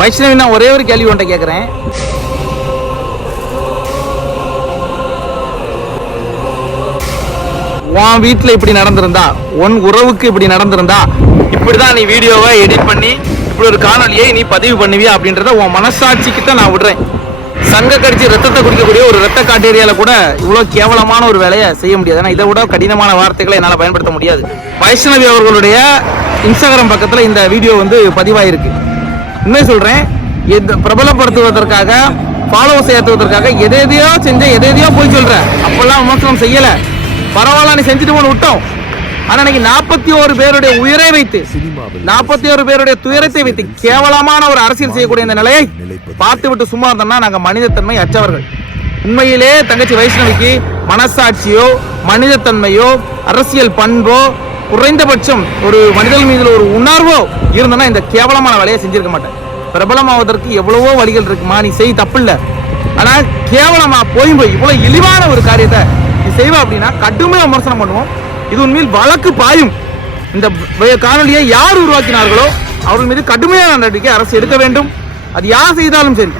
வைஷ்ணவி, நான் ஒரே ஒரு கேள்வி ஒன்றை கேட்குறேன். உன் வீட்டில் இப்படி நடந்திருந்தா, உன் உறவுக்கு இப்படி நடந்திருந்தா, இப்படிதான் நீ வீடியோவை எடிட் பண்ணி இப்படி ஒரு காணொலியை நீ பதிவு பண்ணுவியா அப்படின்றத உன் மனசாட்சிக்கிட்ட நான் விடுறேன். சங்க கடிச்சு ரத்தத்தை குடிக்கக்கூடிய ஒரு ரத்த காட்டேரியால கூட இவ்வளவு கேவலமான ஒரு வேலையை செய்ய முடியாது. ஏன்னா இதை விட கடினமான வார்த்தைகளை என்னால் பயன்படுத்த முடியாது. வைஷ்ணவி அவர்களுடைய இன்ஸ்டாகிராம் பக்கத்தில் இந்த வீடியோ பதிவாயிருக்கு. உண்மை சொல்றேன், பிரபலப்படுத்துவதற்காக, ஃபாலோவர்ஸ் ஏற்றுவதற்காக எதையோ செஞ்ச, எதையோ போய் சொல்ற. அப்பெல்லாம் விமர்சனம் செய்யல, பரவாயில்ல நீ செஞ்சுட்டு போன விட்டோம். ஆனா இன்னைக்கு 41 பேருடைய உயிரை வைத்து, 41 பேருடைய துயரத்தை வைத்து கேவலமான ஒரு அரசியல் செய்யக்கூடிய இந்த நிலையை பார்த்து விட்டு சும்மா இருந்தோம்னா நாங்க மனிதத்தன்மை அற்றவர்கள். உண்மையிலே தங்கச்சி வைஷ்ணவிக்கு மனசாட்சியோ மனிதத்தன்மையோ அரசியல் பண்போ குறைந்தபட்சம் ஒரு மனிதன் மீது ஒரு உணர்வோ இருந்தனா இந்த கேவலமான வேலையை செஞ்சிருக்க மாட்டேன். பிரபலமாவதற்கு எவ்வளவோ வழிகள் இருக்குமா, நீ செய், தப்பு இல்லை. ஆனா கேவலமா போய் இவ்வளவு இழிவான ஒரு காரியத்தை நீ செய்வ அப்படின்னா கடுமையா விமர்சனம் பண்ணுவோம். இது உண்மையில் வழக்கு பாயும். இந்த காணொலியை யார் உருவாக்கினார்களோ அவர்கள் மீது கடுமையான நடவடிக்கை அரசு எடுக்க வேண்டும். அது யார் செய்தாலும் சரி.